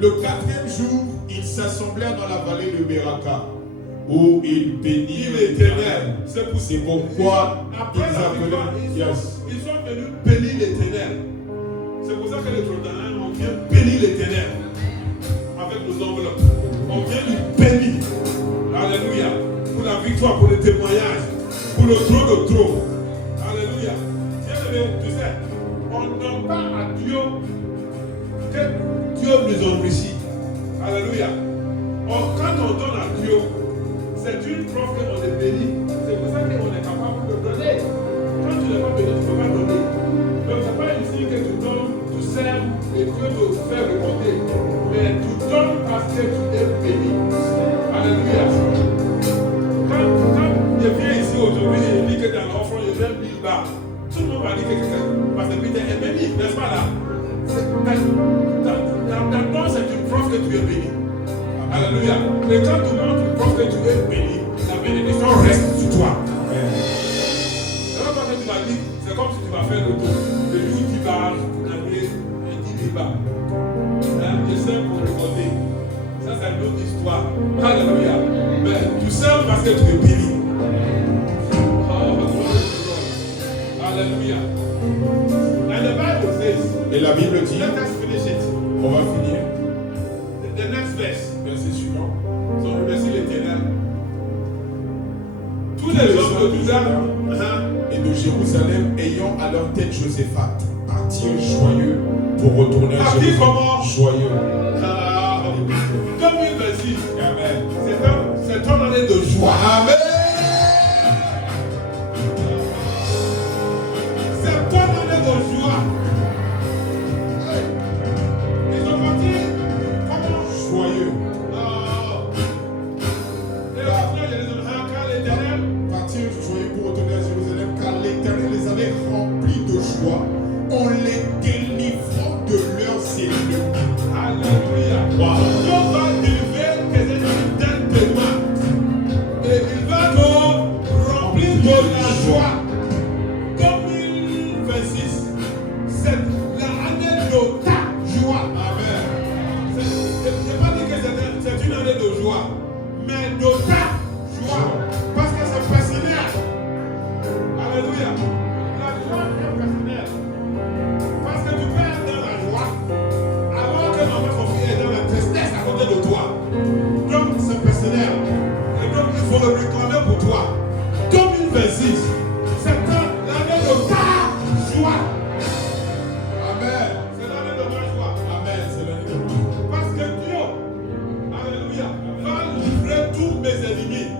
Le 4e jour, ils s'assemblèrent dans la vallée de Beraka, où ils bénirent l'Éternel. C'est C'est pourquoi Après ils la victoire, appelaient. ils sont venus bénir l'Éternel. C'est pour ça que les Trontanins, on vient bénir l'Éternel avec nos enveloppes. On vient lui bénir. Alléluia. Pour la victoire, pour le témoignage, pour le trône de trône. Alléluia. Bien-aimé, tu sais, on donne pas à Dieu que Dieu nous enrichit. Alléluia. Quand on donne à Dieu, c'est une preuve qu'on est béni. C'est pour ça qu'on est capable de donner. Quand tu n'es pas béni, tu ne peux pas donner. Donc, ce n'est pas ici que tu donnes, tu sers et Dieu te fait récolter. Mais tu donnes parce que tu es béni. Alléluia. Quand je viens ici aujourd'hui et je dis que dans l'offre, je viens 1000 bars, tout le monde va dire que parce que Peter est béni, n'est-ce pas là? Ta don, c'est une preuve que tu es béni. Alléluia. Mais quand tu montres une preuve que tu es béni, la bénédiction reste sur toi. Alors quand tu vas dire, c'est comme si tu vas faire le tour. Le jour 10 bars, l'année, 10 000 bars. Je sais pour recorder. Ça, c'est une autre histoire. Alléluia. Mais tu sais parce que tu es béni. Alléluia. And the Bible says, Et la Bible dit, let us finish it. on va finir. The next verse. Verset suivant. So, remercie l'Éternel. Tous les hommes de Juda Et de Jérusalem, ayant à leur tête Josaphat, partirent joyeux pour retourner à Partir Jérusalem. comment? Joyeux. 2026. Amen. C'est ton année de joie. Amen. C'est ton année de joie. Ils sont partis comment? Joyeux. Et maintenant, il y a des hommes quand l'Éternel. Partirent joyeux pour retourner à Jérusalem, car l'Éternel les avait remplis de joie en les délivrant de leurs ennemis. Alléluia. Wow. Dieu va délivrer tes ennemis d'un témoin. Et il va te remplir de la joie. 2026, c'est l'année de ta joie. Amen. Je n'ai pas dit que c'est une année de joie, mais de ta joie. Parce que c'est personnel. Alléluia. La joie est personnelle. Parce que tu peux être dans la joie alors que maman Sophie est dans la tristesse à côté de toi. Donc c'est personnel. Et donc il faut le réclamer pour toi. 2026, c'est l'année de ta joie. Amen. C'est l'année de ma joie. Amen. C'est l'année de Dieu. Parce que Dieu, alléluia, va livrer tous mes ennemis.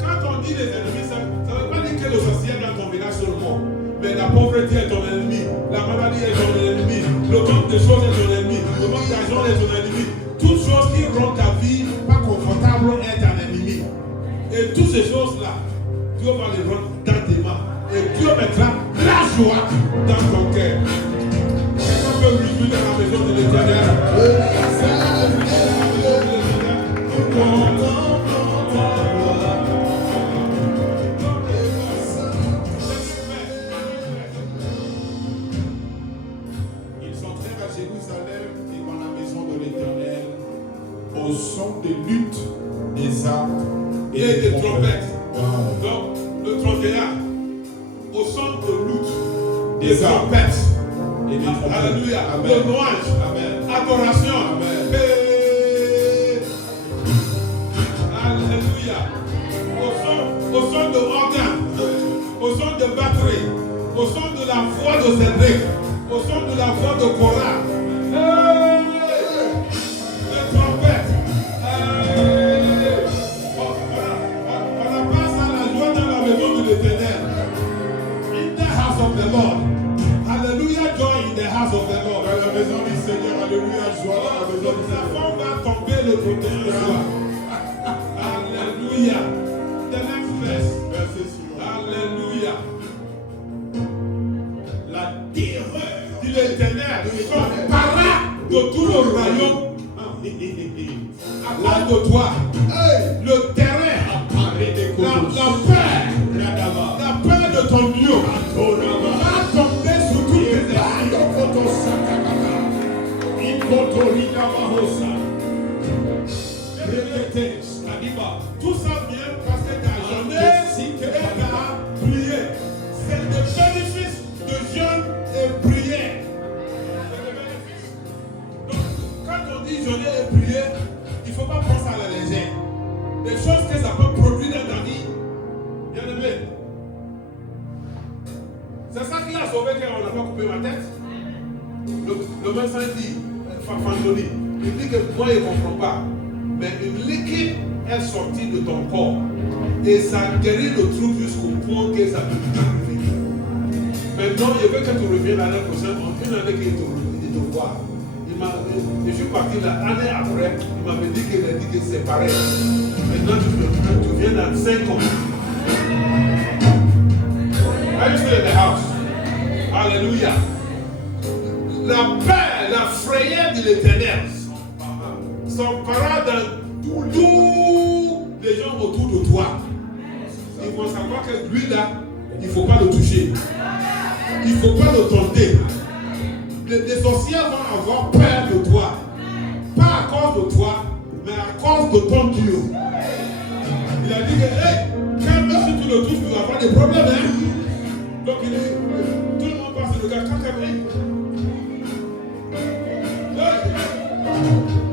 Quand on dit les ennemis, ça ne veut pas dire que le sorcier est dans ton village seulement. Mais la pauvreté est ton ennemi, la maladie est ton ennemi, le manque de choses est ton ennemi, le manque d'argent est ton ennemi. Toutes choses qui rendent ta vie pas confortable est un ennemi. Et toutes ces choses-là, Dieu va les rendre dans tes mains. Et Dieu mettra la joie dans ton cœur. Quelqu'un peut lui dans la maison de l'Éternel. Ils entrèrent à Jérusalem et dans la maison de l'Éternel au son des luttes, des armes Et des trompettes. Wow. Donc, le 31, au son de lutte, Des des armes. trompettes. Et des trompettes. Alléluia. Amen. De louange. Amen. Adoration. Amen. Et... Alléluia. Au son de organe, au son de batterie, au son de la voix de Cédric, au son de la voix de Cora. Les trompettes. On passe à la joie dans la maison de l'Éternel. In the house of the Lord. Hallelujah, joy in the house of the Lord. Dans la maison du Seigneur, alléluia, joie dans la maison du La Seigneur. femme va tomber le 31 joie. Alléluia. The next verse. Verset suivant. Alléluia. La terreur Dit l'Éternel, de son l'Éternel À cause de toi, le terrain, la peur de ton Dieu va tomber sur toutes tes tout ça vient parce que ta journée et ta prière. C'est le bénéfice de jeûne et prière. Donc, quand on dit jeûner et prière, il ne faut pas penser à la légère. Les choses que ça peut produire dans ta vie, bien aimé. C'est ça qui a sauvé qu'on n'a pas coupé ma tête. Le médecin dit, Fantoni, il dit que moi je ne comprends pas. Mais une liquide est sortie de ton corps et ça guérit le truc jusqu'au point que ça peut plus vivre. Maintenant, je veux que tu reviennes l'année prochaine, en une année qu'il te voit. Je suis parti l'année après, il m'avait dit que c'est pareil. Maintenant, tu viens dans 5 ans. Are you still in the house? Alléluia. La paix, la frayeur de l'Éternel s'emparera dans tous les gens autour de toi. Ils vont savoir que lui là, il ne faut pas le toucher. Il ne faut pas le tenter. Les sorciers vont avoir peur de toi. Pas à cause de toi, mais à cause de ton Dieu. Il a dit que, hey, quand si tu le touches, tu vas avoir des problèmes. Hein? Donc il dit, tout le monde passe le gars, quand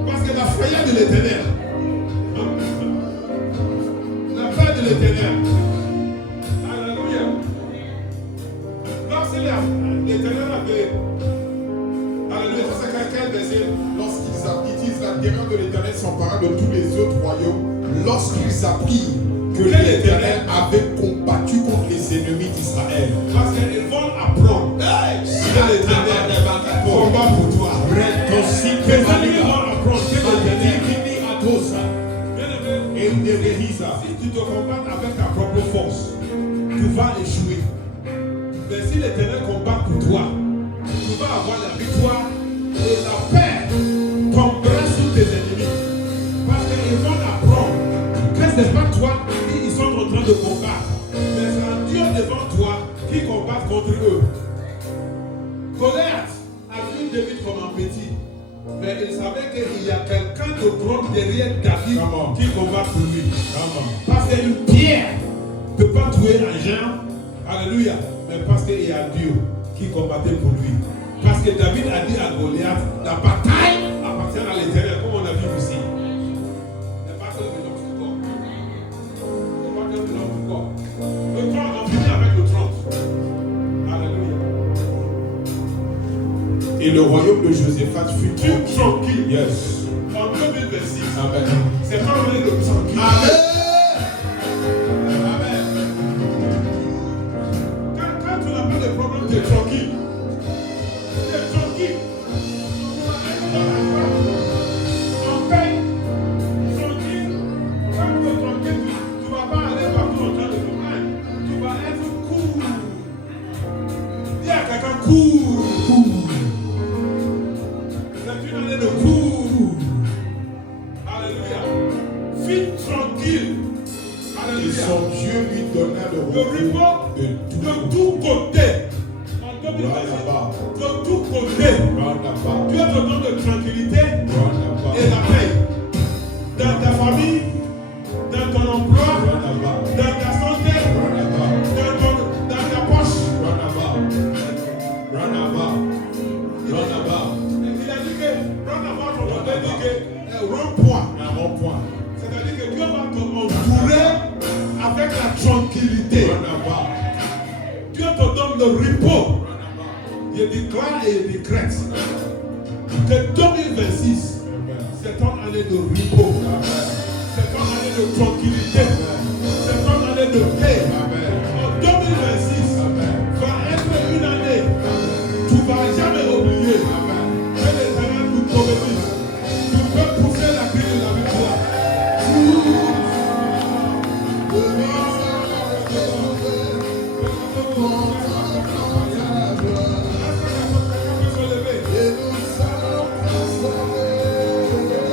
parce que la frayeur de l'Éternel, la paix de l'Éternel, alléluia. Lorsque l'Éternel avait, alléluia, ça c'est quel verset? Lorsqu'ils utilisent la terreur de l'Éternel s'empara de tous les autres royaumes, lorsqu'ils apprirent que l'Éternel avait combattu contre les ennemis d'Israël. Parce qu'ils vont apprendre. Si l'Éternel combat pour toi, tes ennemis vont apprendre que l'Éternel. Si tu te combats avec ta propre force, tu vas échouer. Mais si l'Éternel combat pour toi, tu vas avoir la victoire et la paix tombera sur tes ennemis. Parce qu'ils vont apprendre que ce n'est pas toi qui sont en train de combattre, mais c'est un Dieu devant toi qui combat contre eux. Goliath a vu David comme un petit, mais il savait qu'il y a quelqu'un de grand derrière David qui combat pour lui. Parce qu'une pierre ne peut pas tuer un géant, alléluia, mais parce qu'il y a Dieu qui combattait pour lui. Parce que David a dit à Goliath, la bataille appartient à l'Éternel, comme on a vu ici. La bataille de l'homme du corps. La bataille de l'homme du corps. Le 30, on finit avec le 30. Alléluia. Et le royaume de Josaphat fut tranquille. Yes. En 2026. Amen. C'est pas le de tranquille. Amen. Quand tu n'as pas de problème, tu es tranquille. Tu es tranquille. En paix, tranquille. Quand tu es tranquille, tu ne vas pas aller partout en train de te plaindre. Tu vas être cool. Dis à quelqu'un cool. C'est une année de cool. Alléluia. Vis tranquille. Et Alléluia. son Dieu lui donna le Le repos repos de de tout côté. En 2026, de tout côté. round-about. Dieu te donne de tranquillité Round-about. et la paix. Dans ta famille, dans ton emploi, Round-about. dans ta santé, Round-about. dans ta poche. Round-about. Round-about. Round-about. Il a dit que roundabout, on a dit que rond-point. Un rond-point. C'est-à-dire que Dieu va t'entourer avec la tranquillité. Round-about. Dieu te donne le repos. Je déclare et je décrète que 2026, c'est ton année de repos. C'est ton année de tranquillité. C'est ton année de paix.